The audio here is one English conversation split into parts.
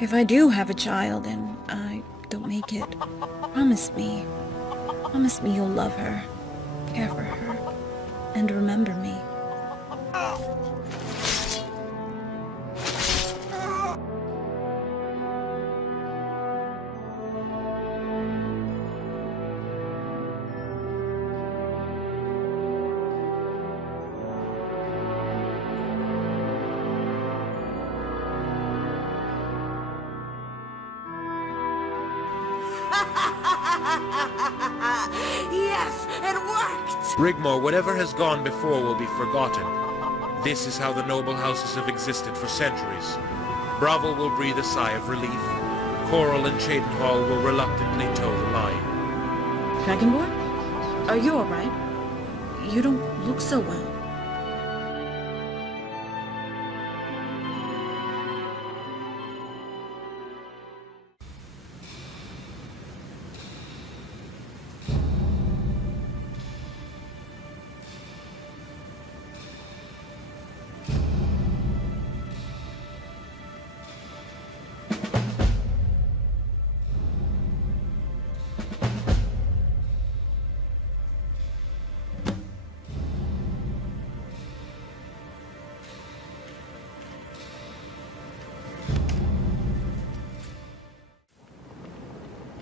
If I do have a child and I don't make it, promise me. Promise me you'll love her, care for her, and remember me. Yes, it worked! Rigmor, whatever has gone before will be forgotten. This is how the noble houses have existed for centuries. Bravo will breathe a sigh of relief. Coral and Cheydinhal will reluctantly toe the line. Dragonborn? Are you alright? You don't look so well.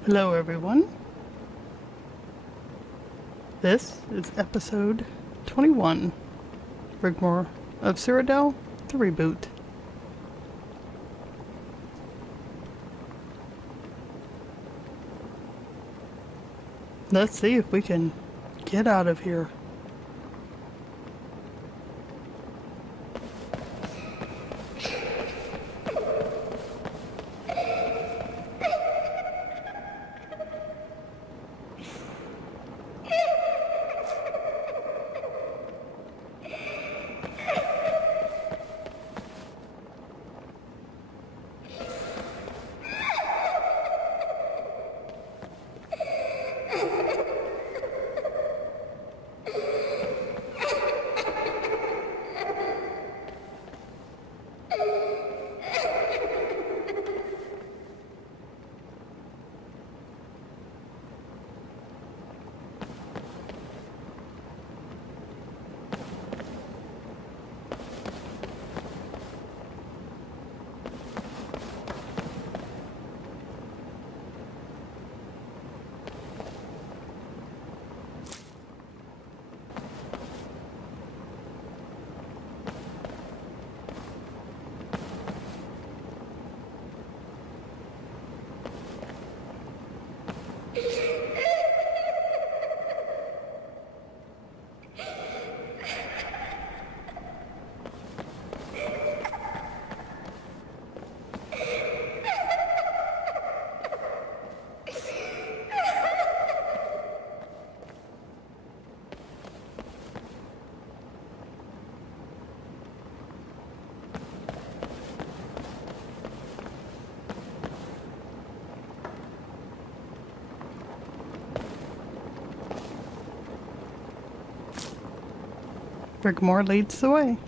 Hello everyone. This is episode 21, Rigmor of Cyrodiil, the Reboot. Let's see if we can get out of here. Rigmor leads the way.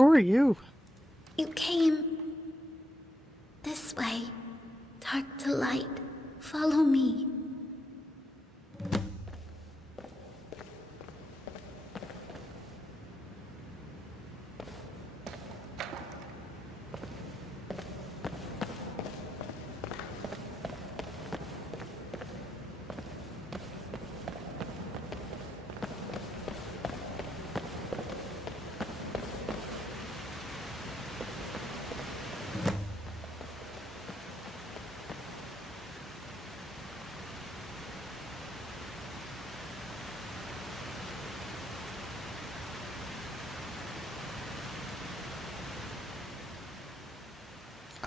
Who are you? You came this way, dark to light. Follow me.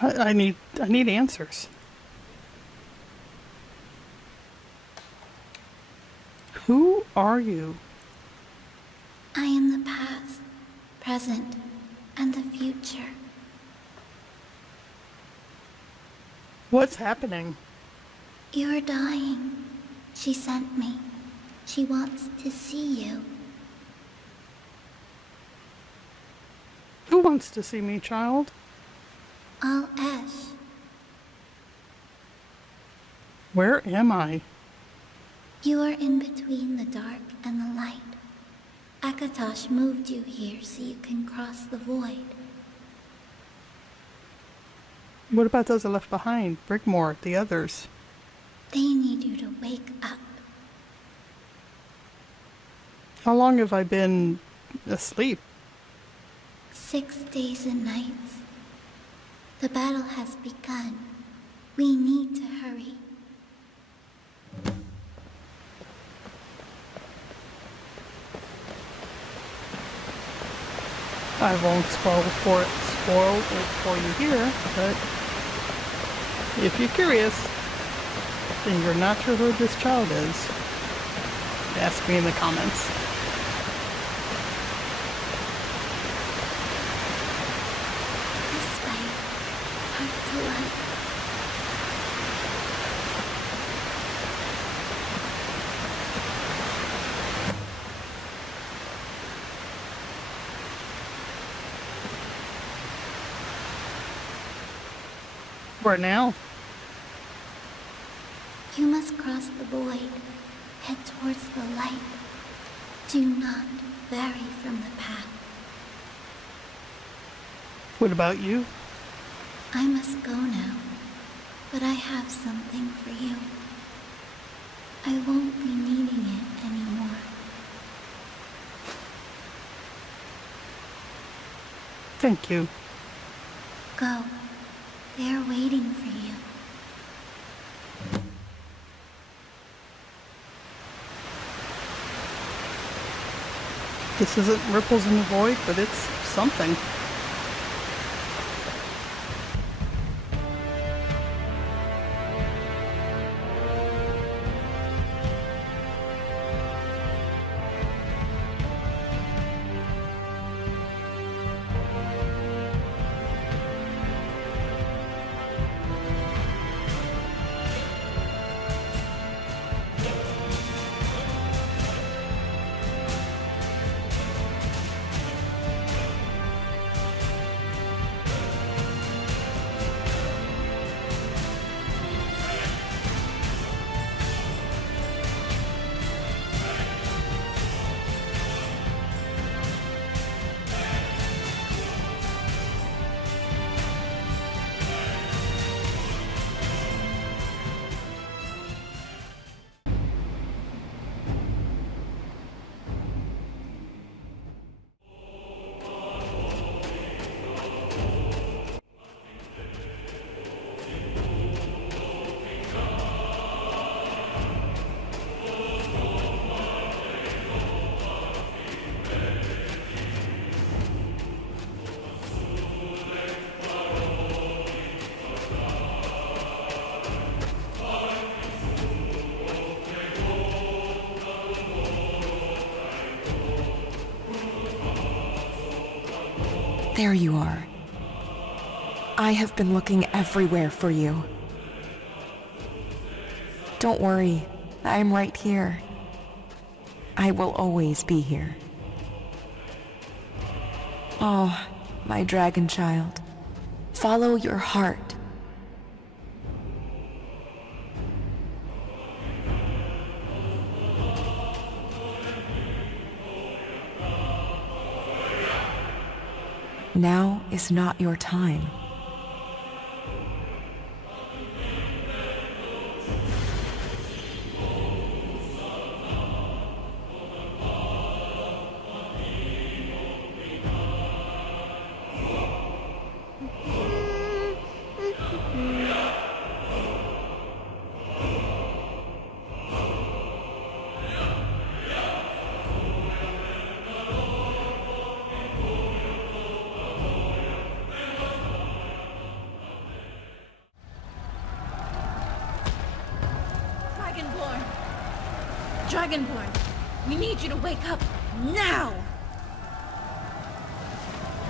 I need answers. Who are you? I am the past, present, and the future. What's happening? You're dying. She sent me. She wants to see you. Who wants to see me, child? All Ash. Where am I? You are in between the dark and the light. Akatosh moved you here so you can cross the void. What about those I left behind? Rigmor, the others? They need you to wake up. How long have I been asleep? 6 days and nights. The battle has begun. We need to hurry. I won't spoil it for you here, but if you're curious, and you're not sure who this child is, ask me in the comments. This way, dark to light. Where now? You must cross the void. Head towards the light. Do not vary from the path. What about you? I must go now, but I have something for you. I won't be needing it anymore. Thank you. Go. They are waiting for you. This isn't ripples in the void, but it's something. There you are. I have been looking everywhere for you. Don't worry, I'm right here. I will always be here. Oh, my dragon child. Follow your heart. Now is not your time. Dragonborn, we need you to wake up now!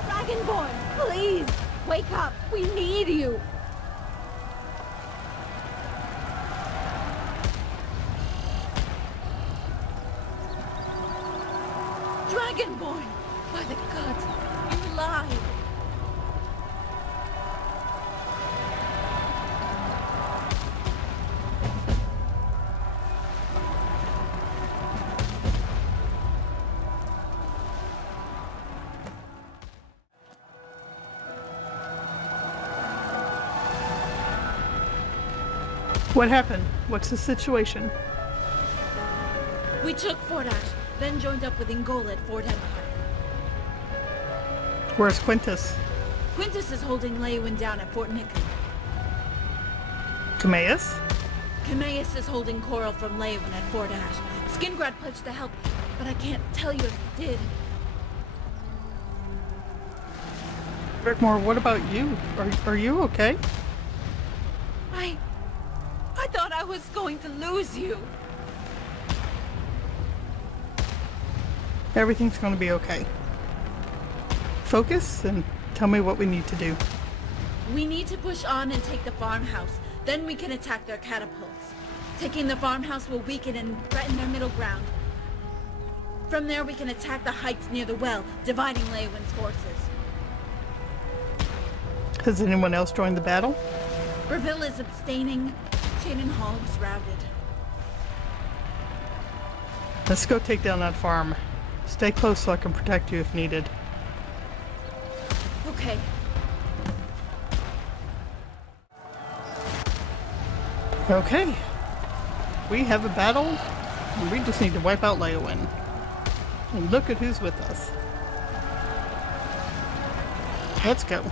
Dragonborn, please, wake up! We need you! Dragonborn! By the gods, you're alive! What happened? What's the situation? We took Fort Ash, then joined up with Ingol at Fort Empire. Where's Quintus? Quintus is holding Leywin down at Fort Nickon. Timaeus? Timaeus is holding Coral from Leywin at Fort Ash. Skingrad pledged to help, but I can't tell you if he did. Rigmor, what about you? Are you okay? I thought I was going to lose you. Everything's going to be okay. Focus and tell me what we need to do. We need to push on and take the farmhouse. Then we can attack their catapults. Taking the farmhouse will weaken and threaten their middle ground. From there we can attack the heights near the well, dividing Leywin's forces. Has anyone else joined the battle? Breville is abstaining. Cheydinhal was routed. Let's go take down that farm. Stay close so I can protect you if needed. Okay. Okay. We have a battle, and we just need to wipe out Leywin. And look at who's with us. Let's go.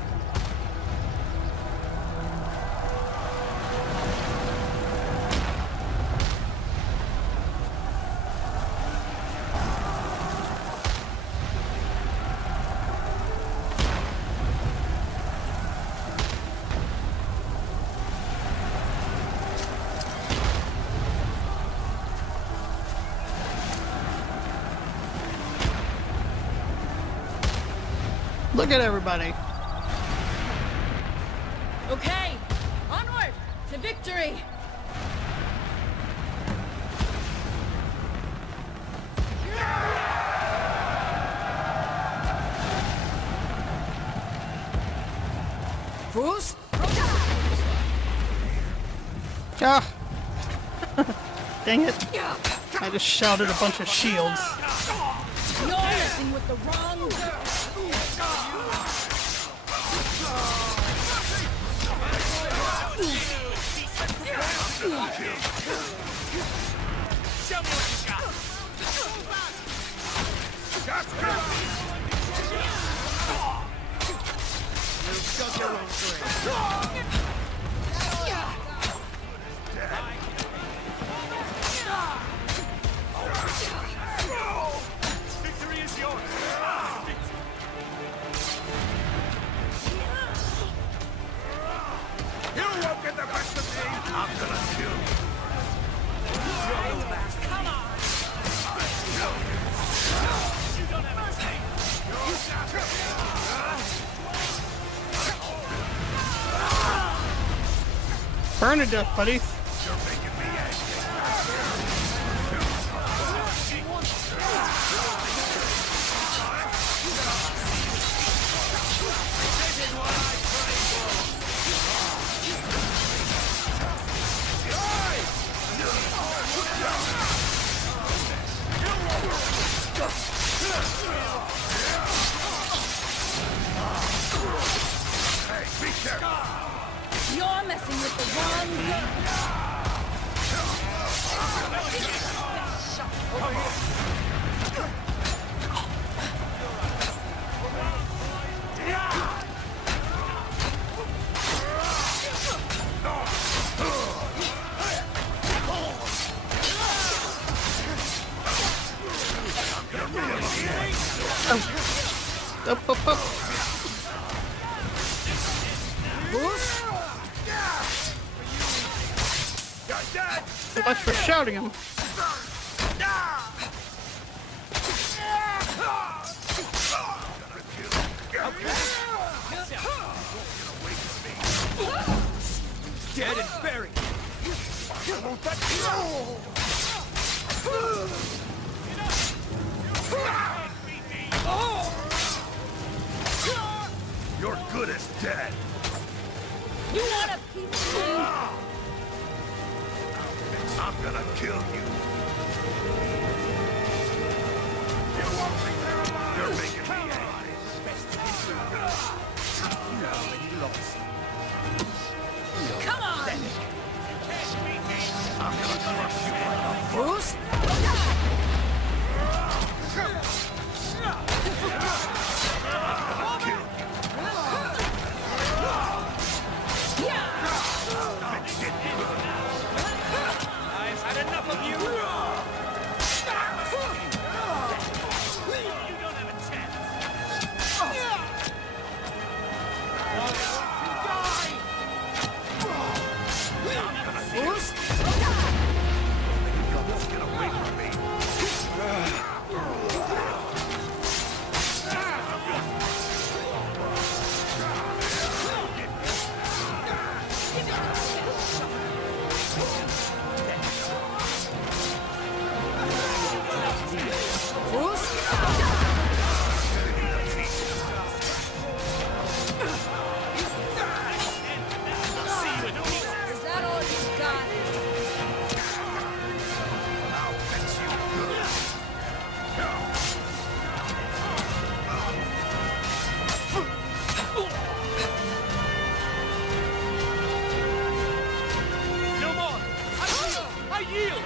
Look at everybody. Okay, onward to victory. Fools? Ah! Dang it. I just shouted a bunch of shields. You're messing with the wrong girl. Show me what you got. You've dug your own grave. Victory is yours. You won't get the best of me. I'm gonna kill you. Come on. You don't have mercy. Burn to death, buddies. You're making me angry. You're messing with the wrong Up, up, up. So much for shouting him. Dead and buried. You're good as dead. You want a piece of me? I'm gonna kill you. You're making me angry. You already lost. Come on! I'm gonna crush you like a Bruce? I've had enough of you. You don't have a chance. Bruce? Get away from me. Bruce? Is that all you got? I'll fix you good. No more! I yield!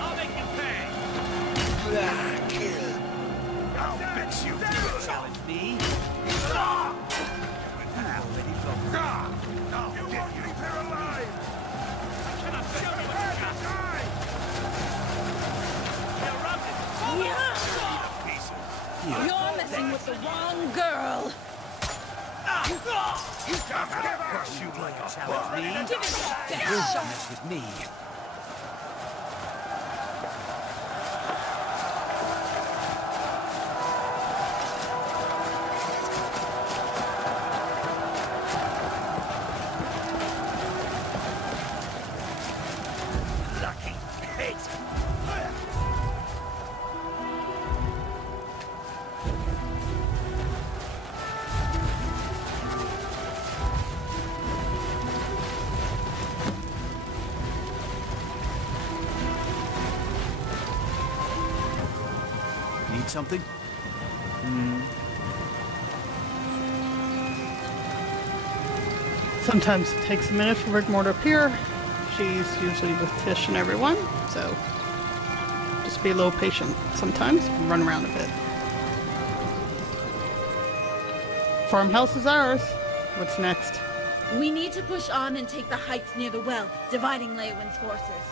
I'll make you pay! I'll fix you good! Challenge me? I'll get you! Leave her alive! I cannot show you what you got! You're messing with the wrong girl. Crush you like a bug! Give it your best shot. Mess with me! Lucky pig! Need something? Sometimes it takes a minute for Rigmor to appear. She's usually with Tish and everyone, so just be a little patient. Sometimes run around a bit. Farmhouse is ours. What's next? We need to push on and take the heights near the well, dividing Leywin's forces.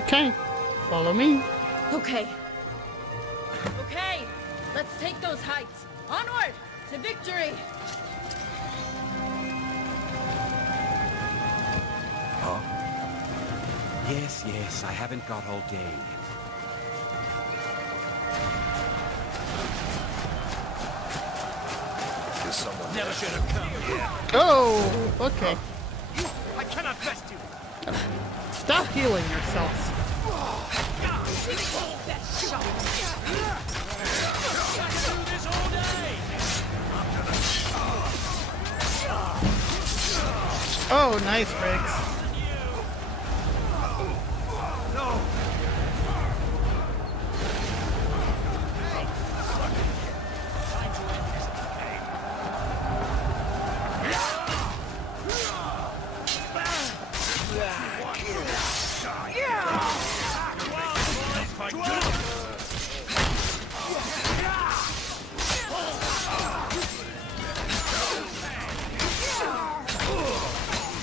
Okay, follow me. Okay. Okay, let's take those heights. Onward to victory! Yes, I haven't got all day. never should have come. Oh, okay. I cannot rest you. Stop healing yourselves. Oh, nice, Riggs. No.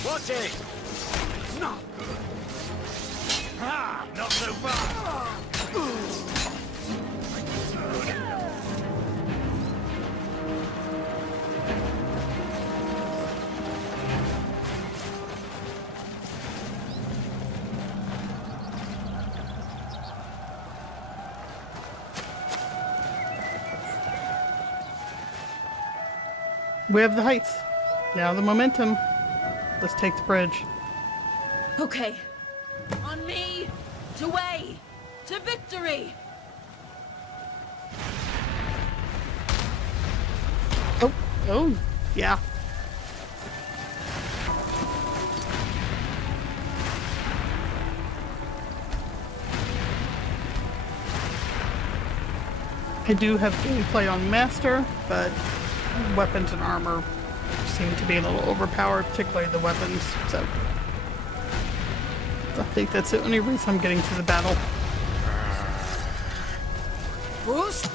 Watch it! No! Ah, not so far! We have the heights. Now the momentum. Let's take the bridge. Okay. On me! To way! To victory! Oh, yeah. I do have gameplay on Master, but weapons and armor seem to be a little overpowered, particularly the weapons, so I think that's the only reason I'm getting to the battle. Boost!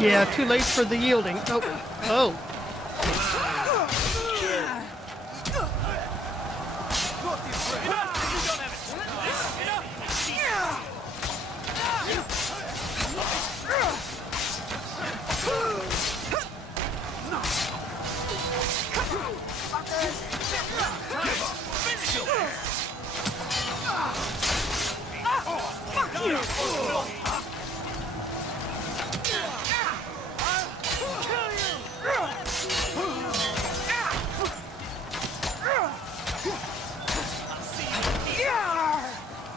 Yeah, too late for the yielding. Oh, oh.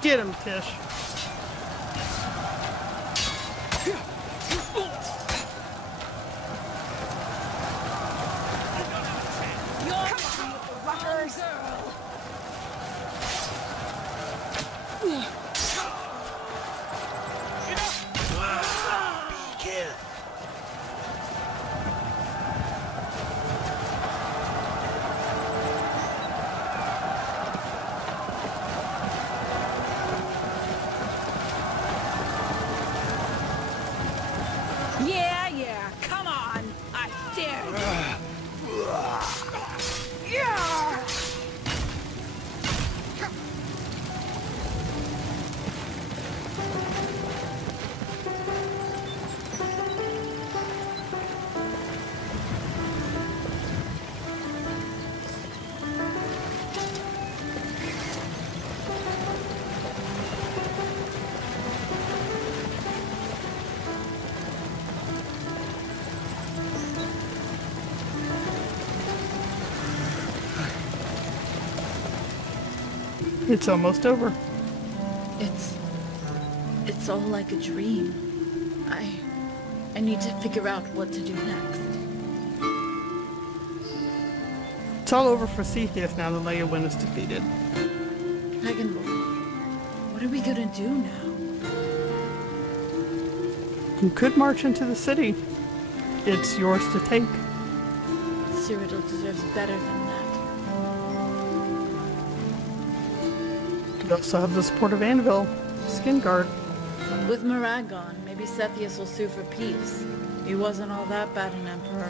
Get him, Tish. Yeah, come on! I dare you! Yeah! It's almost over. It's all like a dream. I need to figure out what to do next. It's all over for Cepheus now that Leowyn is defeated. Dragonborn, what are we gonna do now? You could march into the city. It's yours to take. Cyrodiil deserves better than that. You also have the support of Anvil, Skin Guard. With Murag gone, maybe Cepheus will sue for peace. He wasn't all that bad an emperor.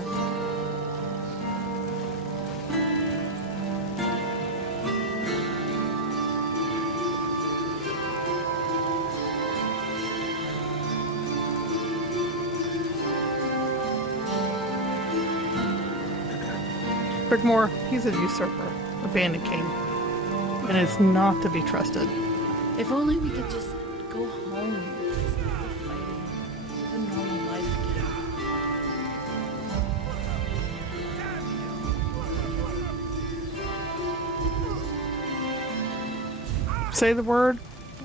Rigmor, he's a usurper, a bandit king, and is not to be trusted. If only we could just go home. Stop the fighting. Live a normal life again. Say the word,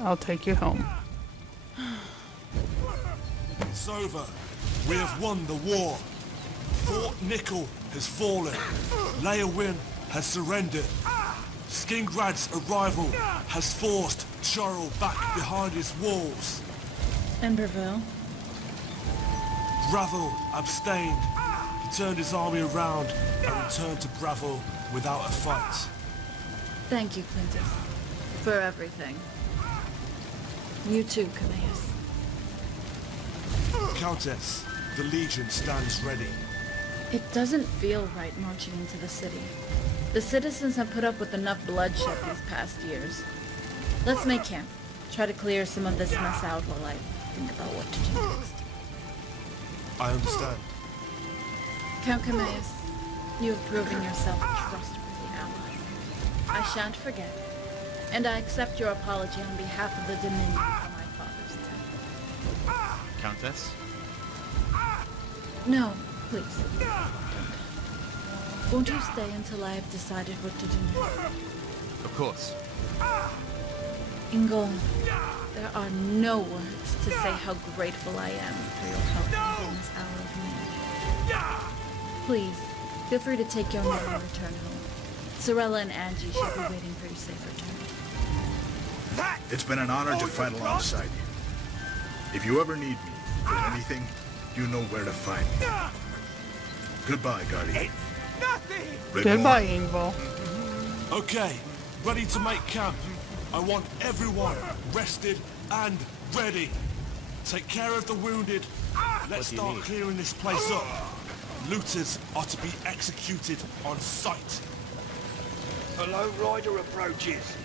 I'll take you home. It's over. We have won the war. Fort Nickel has fallen. Leyawiin has surrendered. Skingrad's arrival has forced Churl back behind his walls. And Breville? Bravel abstained. He turned his army around and returned to Bravel without a fight. Thank you, Quintus, for everything. You too, Camelus. Countess, the Legion stands ready. It doesn't feel right marching into the city. The citizens have put up with enough bloodshed these past years. Let's make camp. Try to clear some of this mess out while I think about what to do next. I understand. Count Camelus, you have proven yourself a trustworthy ally. I shan't forget, and I accept your apology on behalf of the Dominion for my father's death. Countess? No, please. Don't. Won't you stay until I have decided what to do next? Of course. Ingol, there are no words to say how grateful I am for your help in this hour of need. Please, feel free to take your men and return home. Sorella and Angie should be waiting for your safe return. It's been an honor to fight alongside you. If you ever need me for anything, you know where to find me. Goodbye, Guardian. Goodbye, Ingval. Okay, ready to make camp. I want everyone rested and ready. Take care of the wounded. Let's start clearing this place up. Looters are to be executed on sight. A low rider approaches.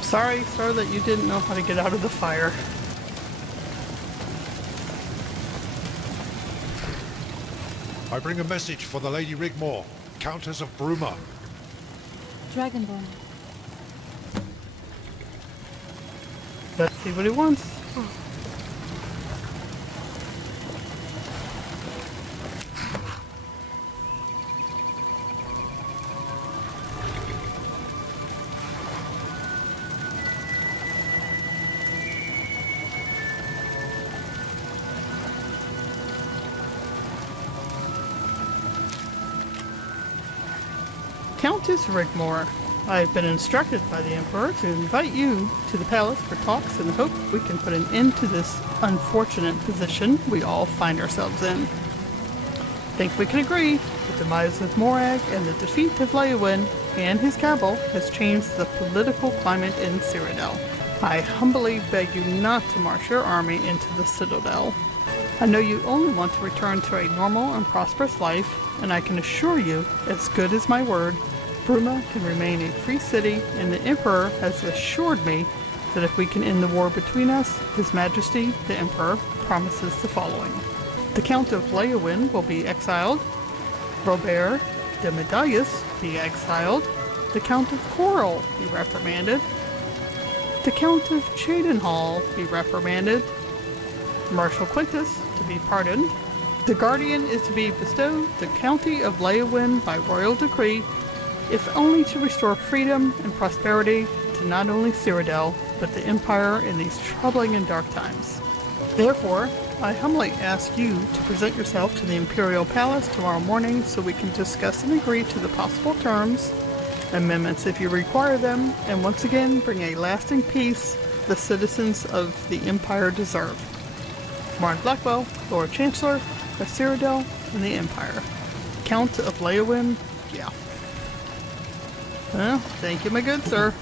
Sorry, sir, that you didn't know how to get out of the fire. I bring a message for the Lady Rigmor, Countess of Bruma. Dragonborn. Let's see what he wants. Countess Rigmor, I have been instructed by the Emperor to invite you to the palace for talks in the hope we can put an end to this unfortunate position we all find ourselves in. Think we can agree the demise of Morag and the defeat of Leyawiin and his cabal has changed the political climate in Cyrodiil. I humbly beg you not to march your army into the Citadel. I know you only want to return to a normal and prosperous life, and I can assure you, as good as my word, Bruma can remain a free city, and the Emperor has assured me that if we can end the war between us, His Majesty, the Emperor, promises the following. The Count of Leyawiin will be exiled, Robert de Medallius be exiled, the Count of Coral be reprimanded, the Count of Cheydinhal be reprimanded, Marshal Quintus to be pardoned, the Guardian is to be bestowed the County of Leyawiin by royal decree, if only to restore freedom and prosperity to not only Cyrodiil, but the Empire in these troubling and dark times. Therefore, I humbly ask you to present yourself to the Imperial Palace tomorrow morning so we can discuss and agree to the possible terms, amendments if you require them, and once again bring a lasting peace the citizens of the Empire deserve. Martin Blackwell, Lord Chancellor of Cyrodiil and the Empire. Count of Leyawiin, yeah. Well, thank you, my good sir.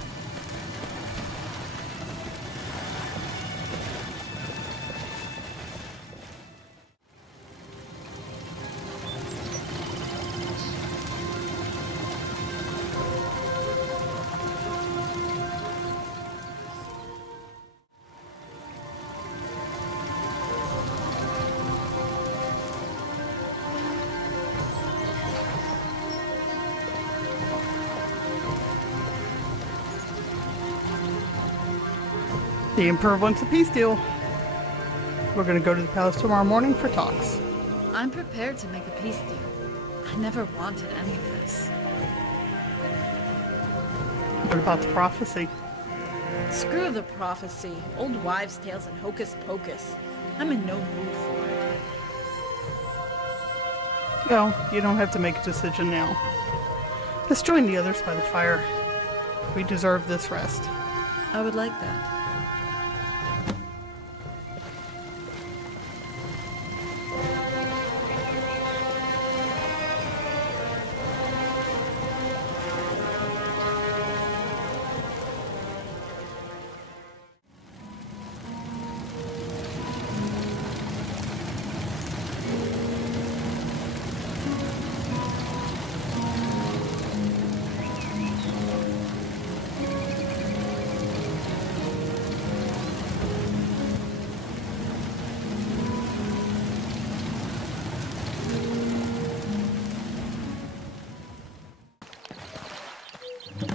The Emperor wants a peace deal. We're gonna go to the palace tomorrow morning for talks. I'm prepared to make a peace deal. I never wanted any of this. What about the prophecy? Screw the prophecy, old wives' tales and hocus pocus. I'm in no mood for it. Well, you don't have to make a decision now. Let's join the others by the fire. We deserve this rest. I would like that.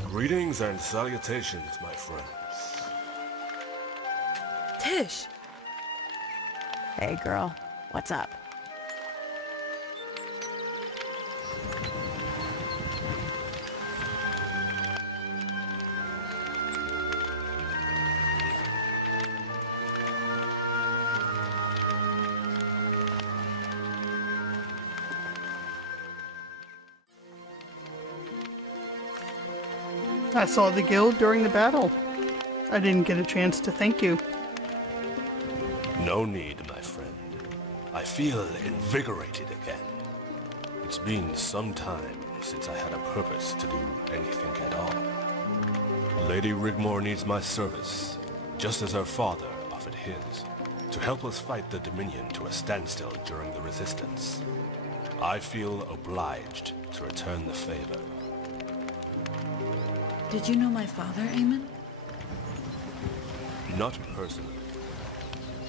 Greetings and salutations, my friends. Tish! Hey girl, what's up? I saw the guild during the battle. I didn't get a chance to thank you. No need, my friend. I feel invigorated again. It's been some time since I had a purpose to do anything at all. Lady Rigmor needs my service, just as her father offered his, to help us fight the Dominion to a standstill during the Resistance. I feel obliged to return the favor. Did you know my father, Aemon? Not personally.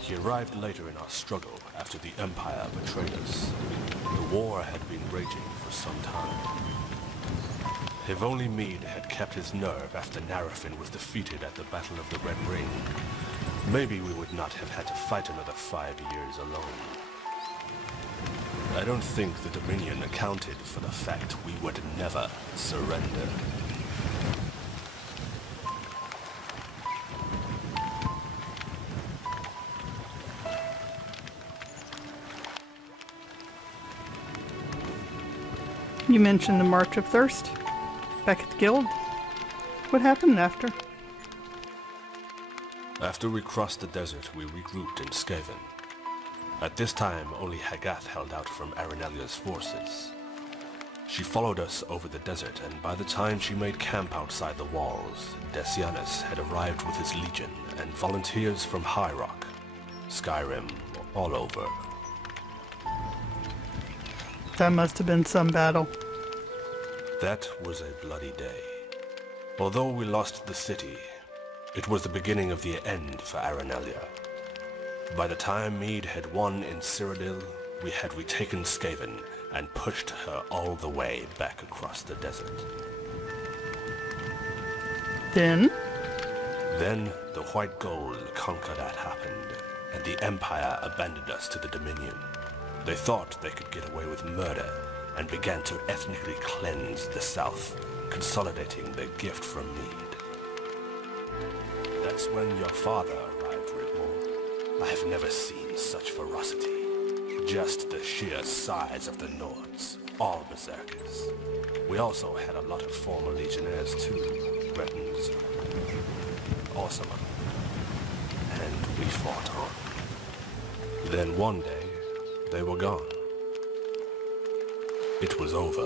He arrived later in our struggle after the Empire betrayed us. The war had been raging for some time. If only Meade had kept his nerve after Narafin was defeated at the Battle of the Red Ring, maybe we would not have had to fight another 5 years alone. I don't think the Dominion accounted for the fact we would never surrender. You mentioned the March of Thirst back at the guild. What happened after? After we crossed the desert, we regrouped in Skaven. At this time, only Hagath held out from Arenalia's forces. She followed us over the desert, and by the time she made camp outside the walls, Decianus had arrived with his legion and volunteers from High Rock, Skyrim, all over. That must have been some battle. That was a bloody day. Although we lost the city, it was the beginning of the end for Arenalia. By the time Meade had won in Cyrodiil, we had retaken Skaven and pushed her all the way back across the desert. Then the White Gold Concordat happened, and the Empire abandoned us to the Dominion. They thought they could get away with murder, and began to ethnically cleanse the South, consolidating their gift from Meade. That's when your father arrived, Rigmor. I have never seen such ferocity. Just the sheer size of the Nords, all berserkers. We also had a lot of former legionnaires too, Bretons, Orsimer, and we fought on. Then one day, they were gone. It was over.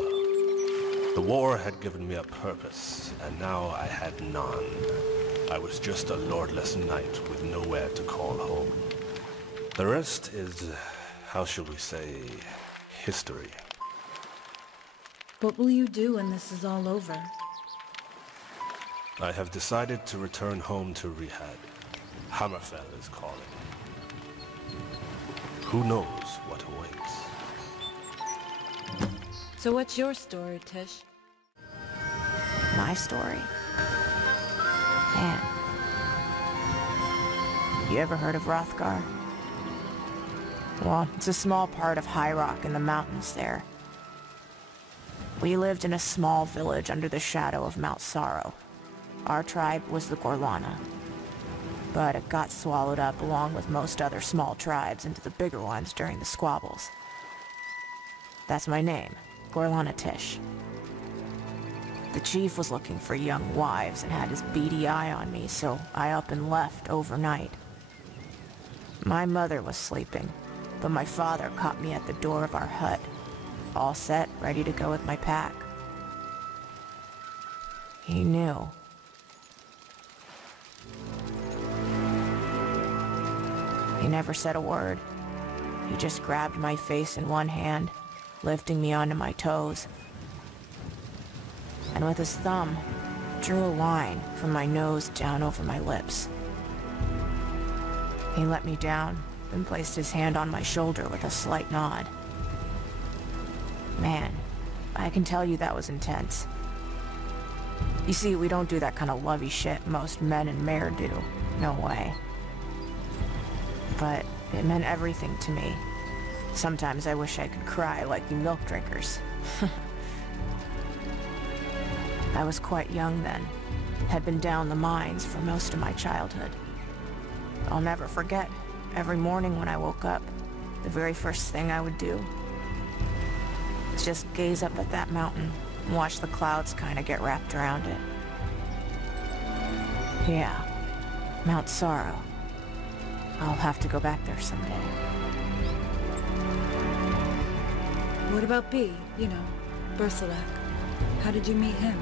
The war had given me a purpose, and now I had none. I was just a lordless knight with nowhere to call home. The rest is, how shall we say, history. What will you do when this is all over? I have decided to return home to Rihad. Hammerfell is calling. Who knows what awaits? So what's your story, Tish? My story. Man. You ever heard of Hrothgar? Well, it's a small part of High Rock in the mountains there. We lived in a small village under the shadow of Mount Sorrow. Our tribe was the Gorlana. But it got swallowed up along with most other small tribes into the bigger ones during the squabbles. That's my name, Gorlana Tish. The chief was looking for young wives and had his beady eye on me, so I up and left overnight. My mother was sleeping, but my father caught me at the door of our hut, all set, ready to go with my pack. He knew. He never said a word. He just grabbed my face in one hand, lifting me onto my toes. And with his thumb, drew a line from my nose down over my lips. He let me down, then placed his hand on my shoulder with a slight nod. Man, I can tell you that was intense. You see, we don't do that kind of lovey shit most men and mare do. No way. But it meant everything to me. Sometimes I wish I could cry like you milk drinkers. I was quite young then. Had been down the mines for most of my childhood. I'll never forget, every morning when I woke up, the very first thing I would do was just gaze up at that mountain and watch the clouds kind of get wrapped around it. Yeah, Mount Sorrow. I'll have to go back there someday. What about B? You know, Bersalak. How did you meet him?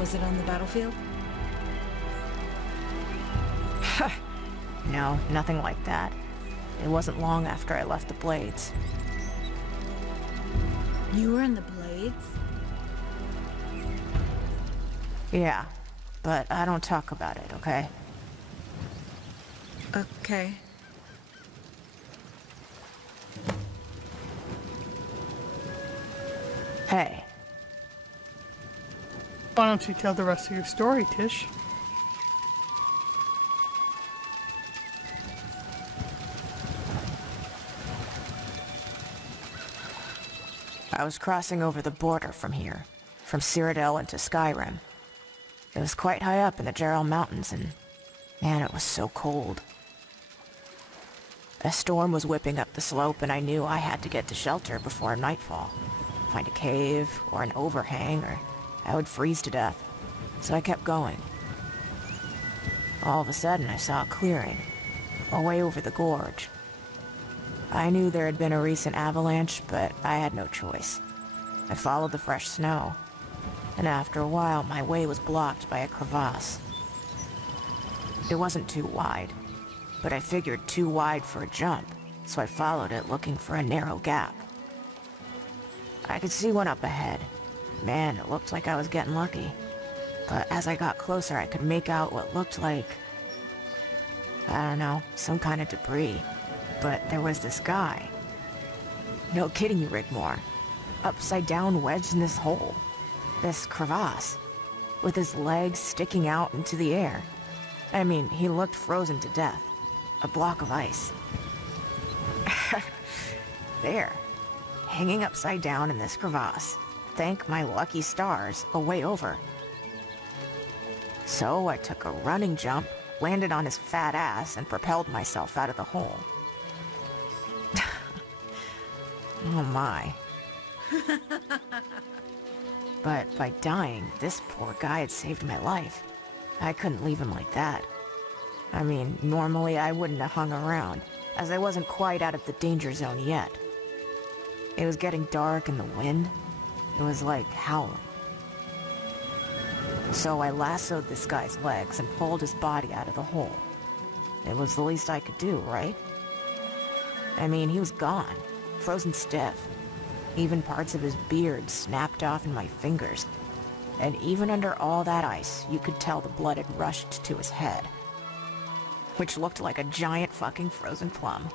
Was it on the battlefield? No, nothing like that. It wasn't long after I left the Blades. You were in the Blades? Yeah, but I don't talk about it, okay? Okay. Hey. Why don't you tell the rest of your story, Tish? I was crossing over the border from here, from Cyrodiil into Skyrim. It was quite high up in the Jarl Mountains, and man, it was so cold. A storm was whipping up the slope, and I knew I had to get to shelter before nightfall. Find a cave, or an overhang, or I would freeze to death. So I kept going. All of a sudden, I saw a clearing, away over the gorge. I knew there had been a recent avalanche, but I had no choice. I followed the fresh snow, and after a while, my way was blocked by a crevasse. It wasn't too wide, but I figured too wide for a jump, so I followed it looking for a narrow gap. I could see one up ahead. Man, it looked like I was getting lucky. But as I got closer, I could make out what looked like, I don't know, some kind of debris. But there was this guy. No kidding you, Rigmor. Upside down wedged in this hole. This crevasse. With his legs sticking out into the air. I mean, he looked frozen to death. A block of ice. There. Hanging upside down in this crevasse. Thank my lucky stars, a way over. So I took a running jump, landed on his fat ass, and propelled myself out of the hole. Oh my. But by dying, this poor guy had saved my life. I couldn't leave him like that. I mean, normally I wouldn't have hung around, as I wasn't quite out of the danger zone yet. It was getting dark and the wind, it was like howling. So I lassoed this guy's legs and pulled his body out of the hole. It was the least I could do, right? I mean, he was gone, frozen stiff. Even parts of his beard snapped off in my fingers. And even under all that ice, you could tell the blood had rushed to his head. Which looked like a giant fucking frozen plum.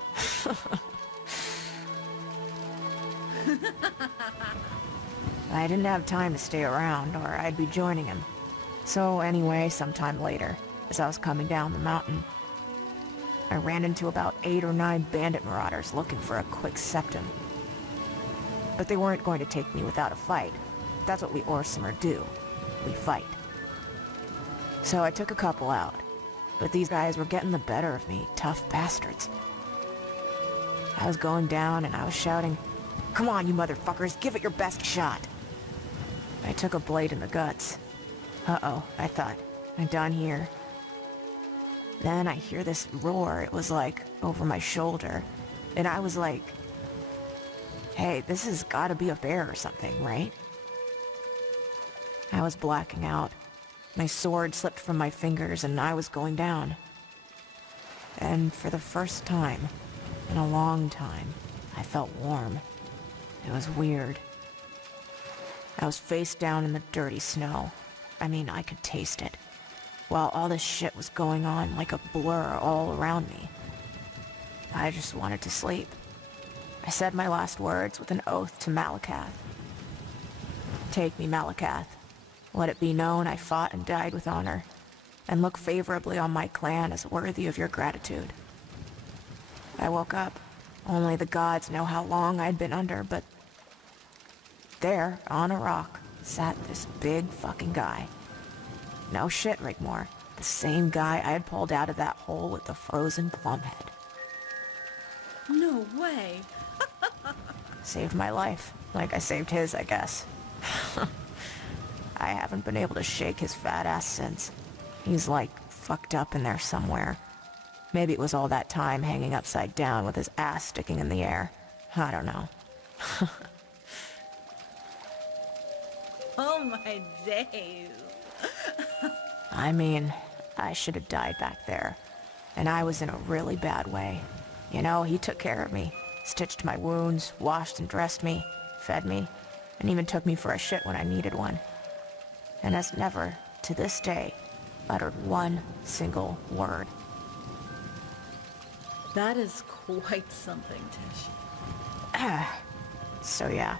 I didn't have time to stay around, or I'd be joining him. So anyway, sometime later, as I was coming down the mountain, I ran into about 8 or 9 bandit marauders looking for a quick septum. But they weren't going to take me without a fight. That's what we Orsimer do. We fight. So I took a couple out. But these guys were getting the better of me, tough bastards. I was going down and I was shouting, "Come on, you motherfuckers, give it your best shot." I took a blade in the guts. Uh-oh, I thought, I'm done here. Then I hear this roar. It was like over my shoulder. And I was like, hey, this has gotta be a bear or something, right? I was blacking out. My sword slipped from my fingers and I was going down. And for the first time, in a long time, I felt warm. It was weird. I was face down in the dirty snow. I mean, I could taste it. While all this shit was going on like a blur all around me. I just wanted to sleep. I said my last words with an oath to Malakath. Take me, Malakath. Let it be known I fought and died with honor, and look favorably on my clan as worthy of your gratitude. I woke up. Only the gods know how long I'd been under, but there, on a rock, sat this big fucking guy. No shit, Rigmor. The same guy I had pulled out of that hole with the frozen plum head. No way. Saved my life. Like I saved his, I guess. I haven't been able to shake his fat ass since. He's like fucked up in there somewhere. Maybe it was all that time hanging upside down with his ass sticking in the air. I don't know. Oh my days. I mean, I should have died back there. And I was in a really bad way. You know, he took care of me. Stitched my wounds, washed and dressed me, fed me, and even took me for a shit when I needed one. And has never, to this day, uttered one single word. That is quite something, Tish. So yeah,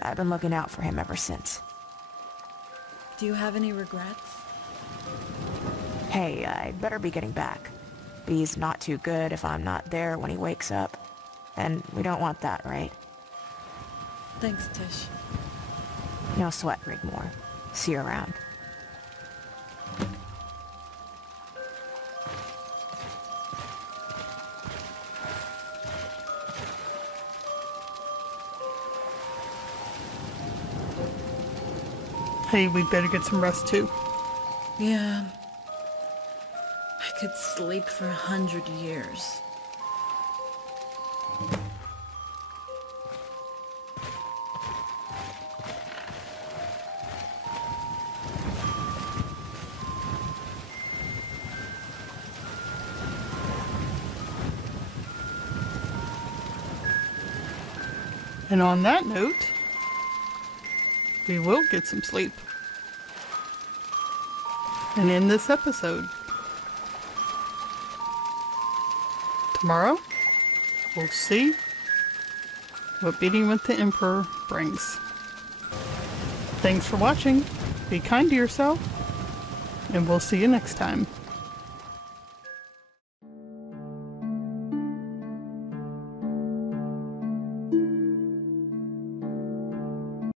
I've been looking out for him ever since. Do you have any regrets? Hey, I'd better be getting back. B's not too good if I'm not there when he wakes up. And we don't want that, right? Thanks, Tish. No sweat, Rigmor. See you around. Hey, we better get some rest too. Yeah. I could sleep for 100 years. And on that note, we will get some sleep. And end this episode. Tomorrow, we'll see what beating with the Emperor brings. Thanks for watching. Be kind to yourself, and we'll see you next time.